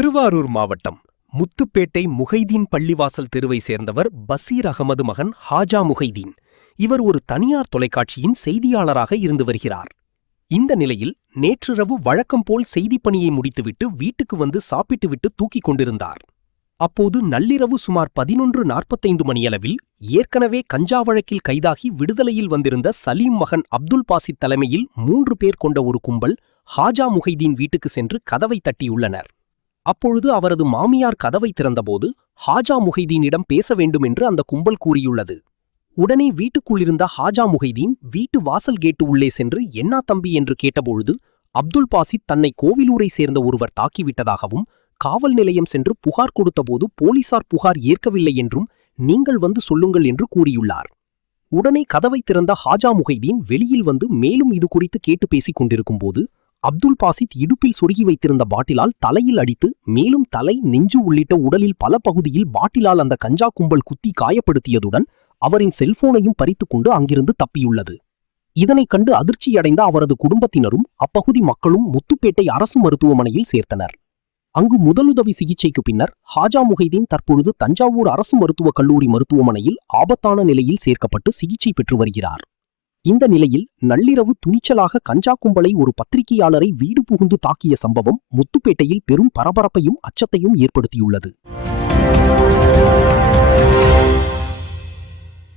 திருவாரூர் மாவட்டம் முத்துப்பேட்டை முஹைதீன் பள்ளிவாசல் தெருவை சேர்ந்தவர் பசீர் அகமது மகன் ஹாஜா முஹைதீன். இவர் ஒரு தனியார் தொலைக்காட்சியின் செய்தியாளராக இருந்து வருகிறார். இந்த நிலையில் நேற்றிரவு வழக்கம்போல் செய்திப்பணியை முடித்துவிட்டு வீட்டுக்கு வந்து சாப்பிட்டுவிட்டு தூக்கிக் கொண்டிருந்தார். அப்போது நள்ளிரவு சுமார் 11:45 மணியளவில் ஏற்கனவே கஞ்சா வழக்கில் கைதாகி விடுதலையில் வந்திருந்த சலீம் மகன் அப்துல் பாசித் தலைமையில் 3 பேர் கொண்ட ஒரு கும்பல் ஹாஜா முஹைதீன் வீட்டுக்கு சென்று கதவை தட்டியுள்ளனர். அப்பொழுது அவரது மாமியார் கதவை திறந்தபோது ஹாஜா முஹைதீனிடம் பேச வேண்டும் என்று அந்த கும்பல் கூறியுள்ளது. உடனே வீட்டுக்குள்ளிருந்த ஹாஜா முஹைதீன் வீட்டு வாசல் கேட்டு உள்ளே சென்று என்னா தம்பி என்று கேட்டபொழுது அப்துல் பாசித் தன்னை கோவிலூரை சேர்ந்த ஒருவர் தாக்கிவிட்டதாகவும் காவல் நிலையம் சென்று புகார் கொடுத்தபோது போலீசார் புகார் ஏற்கவில்லை என்றும் நீங்கள் வந்து சொல்லுங்கள் என்று கூறியுள்ளார். உடனே கதவை திறந்த ஹாஜா முஹைதீன் வெளியில் வந்து மேலும் இது குறித்து கேட்டு பேசிக் கொண்டிருக்கும்போது அப்துல் பாசித் இடுப்பில் சொருகி வைத்திருந்த பாட்டிலால் தலையில் அடித்து மேலும் தலை, நெஞ்சு உள்ளிட்ட உடலில் பல பகுதியில் பாட்டிலால் அந்த கஞ்சா கும்பல் குத்தி காயப்படுத்தியதுடன் அவரின் செல்போனையும் பறித்துக்கொண்டு அங்கிருந்து தப்பியுள்ளது. இதனைக் கண்டு அதிர்ச்சியடைந்த அவரது குடும்பத்தினரும் அப்பகுதி மக்களும் முத்துப்பேட்டை அரசு மருத்துவமனையில் சேர்த்தனர். அங்கு முதலுதவி சிகிச்சைக்கு பின்னர் ஹாஜா முஹைதீன் தற்பொழுது தஞ்சாவூர் அரசு மருத்துவக் கல்லூரி மருத்துவமனையில் ஆபத்தான நிலையில் சேர்க்கப்பட்டு சிகிச்சை பெற்று வருகிறார். இந்த நிலையில் நள்ளிரவு துணிச்சலாக கஞ்சா கும்பலை ஒரு பத்திரிகையாளரை வீடு புகுந்து தாக்கிய சம்பவம் முத்துப்பேட்டையில் பெரும் பரபரப்பையும் அச்சத்தையும் ஏற்படுத்தியுள்ளது.